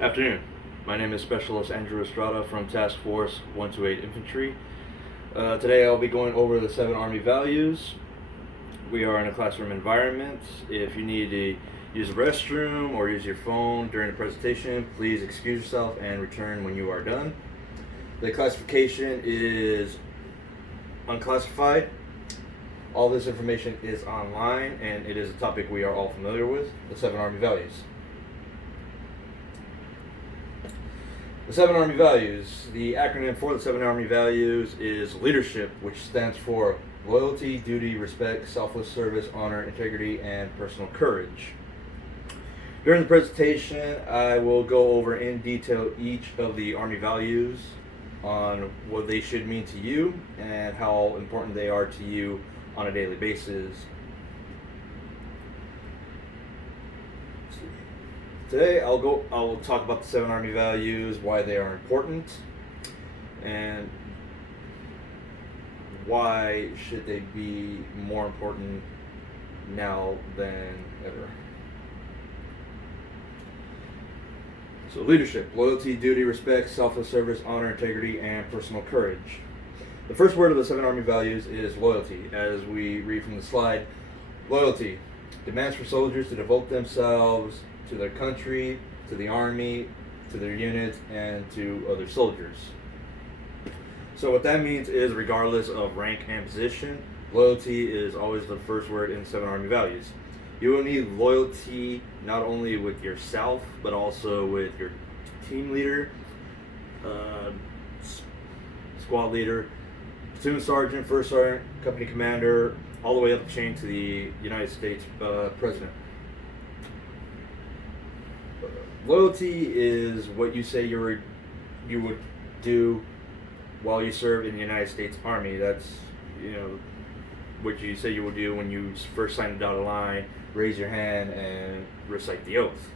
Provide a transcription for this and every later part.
Afternoon. My name is Specialist Andrew Estrada from Task Force 128 Infantry. Today I'll be going over the 7 Army values. We are in a classroom environment. If you need to use a restroom or use your phone during the presentation, please excuse yourself and return when you are done. The classification is unclassified. All this information is online and it is a topic we are all familiar with, the 7 Army values. The 7 Army values. The acronym for the 7 Army values is leadership, which stands for loyalty, duty, respect, selfless service, honor, integrity, and personal courage. During the presentation, I will go over in detail each of the Army values on what they should mean to you and how important they are to you on a daily basis. Today I will talk about the 7 Army values, why they are important, and why should they be more important now than ever. So leadership, loyalty, duty, respect, selfless service, honor, integrity, and personal courage. The first word of the 7 Army values is loyalty. As we read from the slide, loyalty demands for soldiers to devote themselves to their country, to the Army, to their units, and to other soldiers. So what that means is, regardless of rank and position, loyalty is always the first word in 7 Army values. You will need loyalty not only with yourself, but also with your team leader, squad leader, platoon sergeant, first sergeant, company commander, all the way up the chain to the United States President. Loyalty is what you say you would do while you serve in the United States Army. That's, what you say you would do when you first sign the dotted line, raise your hand, and recite the oath.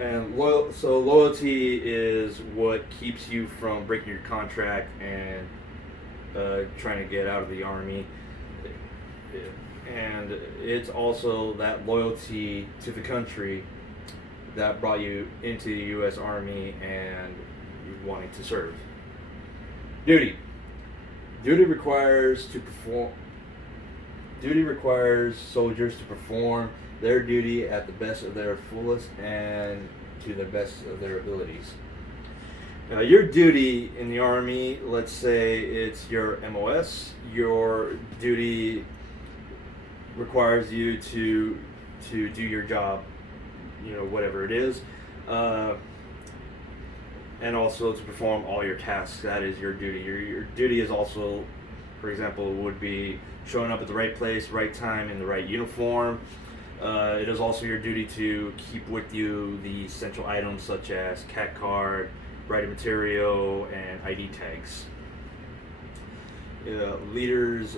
And loyalty is what keeps you from breaking your contract and trying to get out of the Army. And it's also that loyalty to the country that brought you into the U.S. Army and wanting to serve. Duty. Duty requires soldiers to perform their duty at the best of their fullest and to the best of their abilities. Your duty in the Army, let's say it's your MOS, your duty requires you to do your job, whatever it is, and also to perform all your tasks. That is your duty. Your duty is also, for example, would be showing up at the right place, right time, in the right uniform. It is also your duty to keep with you the essential items such as CAT card, writing material, and ID tags. Leaders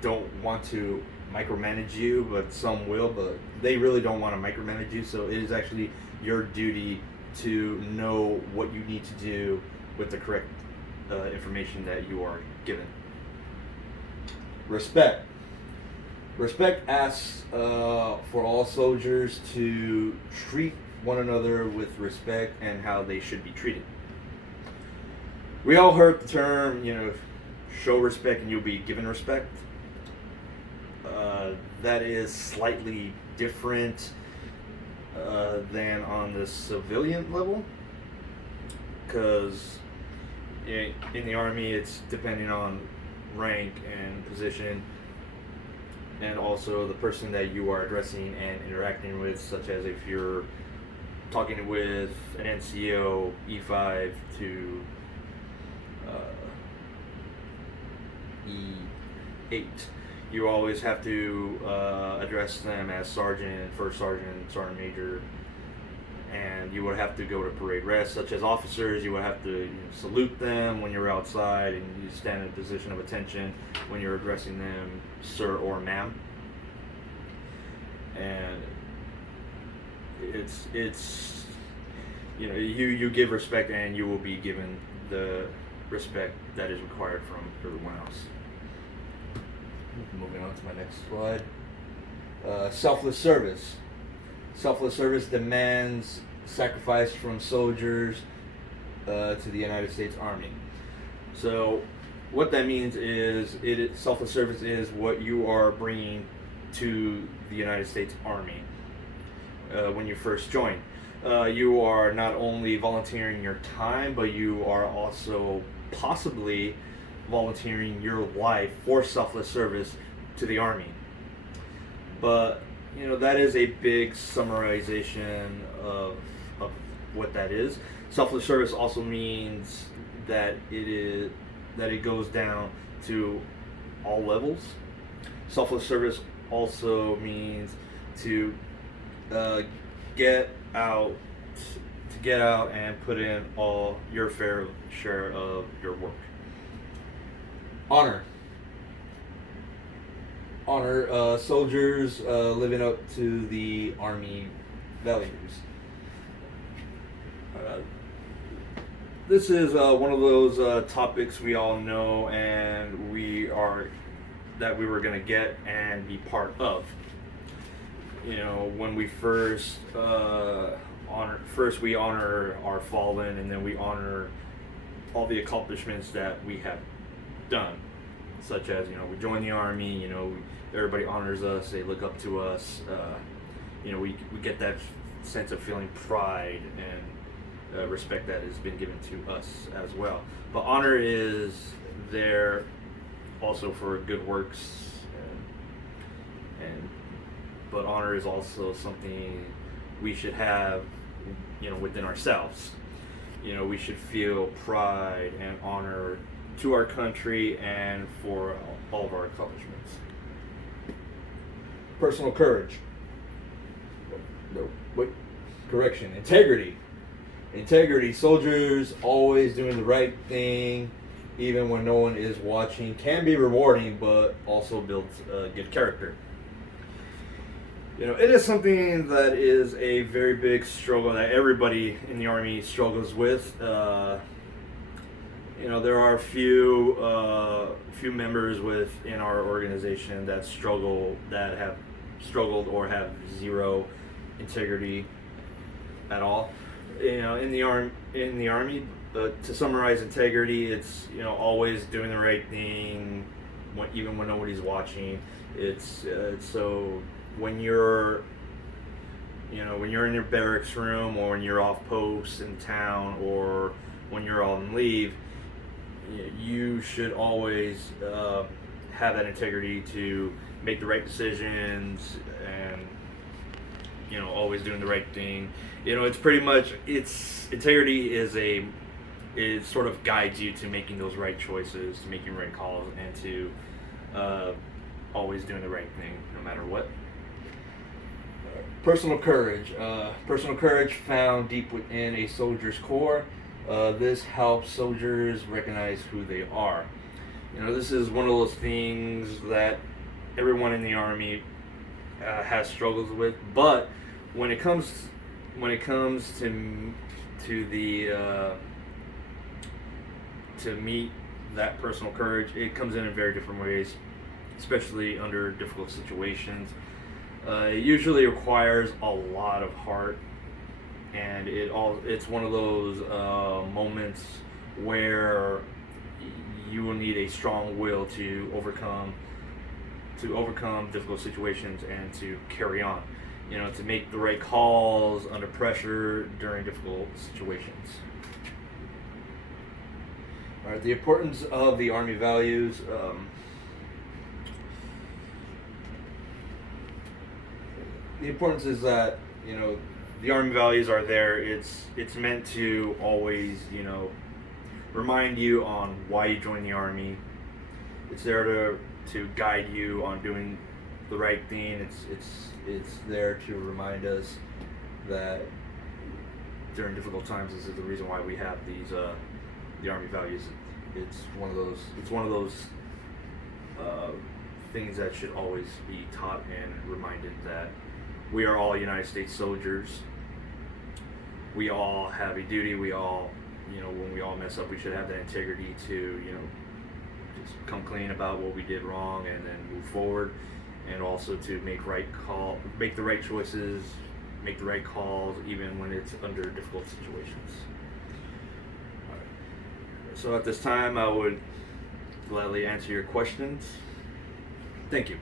don't want to micromanage you, but some will, but they really don't want to micromanage you. So it is actually your duty to know what you need to do with the correct information that you are given. Respect. Respect asks for all soldiers to treat one another with respect and how they should be treated. We all heard the term, show respect and you'll be given respect. That is slightly different than on the civilian level, because in the Army it's depending on rank and position, and also the person that you are addressing and interacting with, such as if you're talking with an NCO E5 to E8. You always have to address them as sergeant, first sergeant, sergeant major, and you would have to go to parade rest. Such as officers, you would have to salute them when you're outside, and you stand in a position of attention when you're addressing them, sir or ma'am. And it's you give respect, and you will be given the respect that is required from everyone else. Moving on to my next slide. Selfless service. Selfless service demands sacrifice from soldiers to the United States Army. So, what that means is, selfless service is what you are bringing to the United States Army when you first join. You are not only volunteering your time, but you are also possibly volunteering your life for selfless service to the Army. But that is a big summarization of what that is. Selfless service also means that it goes down to all levels. Selfless service also means to get out and put in all your fair share of your work. Honor, soldiers living up to the Army values. This is one of those topics we all know and we were going to get and be part of. When we first we honor our fallen, and then we honor all the accomplishments that we have done, such as we join the Army. Everybody honors us, they look up to us. We get that sense of feeling pride and respect that has been given to us as well. But honor is there also for good works, but honor is also something we should have within ourselves. We should feel pride and honor to our country and for all of our accomplishments. Personal courage. Correction. Integrity. Soldiers always doing the right thing, even when no one is watching, can be rewarding, but also builds good character. It is something that is a very big struggle that everybody in the Army struggles with. There are a few members within our organization that have struggled or have zero integrity at all. In the Army, to summarize integrity, it's always doing the right thing, even when nobody's watching. It's so when you're in your barracks room, or when you're off post in town, or when you're on leave, you should always have that integrity to make the right decisions and always doing the right thing. It's pretty much integrity is sort of guides you to making those right choices, to making right calls, and to always doing the right thing no matter what. Personal courage. Personal courage found deep within a soldier's core. This helps soldiers recognize who they are. This is one of those things that everyone in the Army has struggles with. But when it comes to meet that personal courage, it comes in very different ways, especially under difficult situations. It usually requires a lot of heart, and it's one of those moments where you will need a strong will to overcome difficult situations and to carry on. To make the right calls under pressure during difficult situations. All right, the importance of the Army values. The importance is that the Army values are there. It's meant to always remind you on why you joined the Army. It's there to guide you on doing the right thing. It's there to remind us that during difficult times, this is the reason why we have these the Army values. It's one of those things that should always be taught and reminded that we are all United States soldiers. We all have a duty. We all, when we all mess up, we should have that integrity to, just come clean about what we did wrong and then move forward, and also to make the right choices make the right calls even when it's under difficult situations. So at this time, I would gladly answer your questions. Thank you.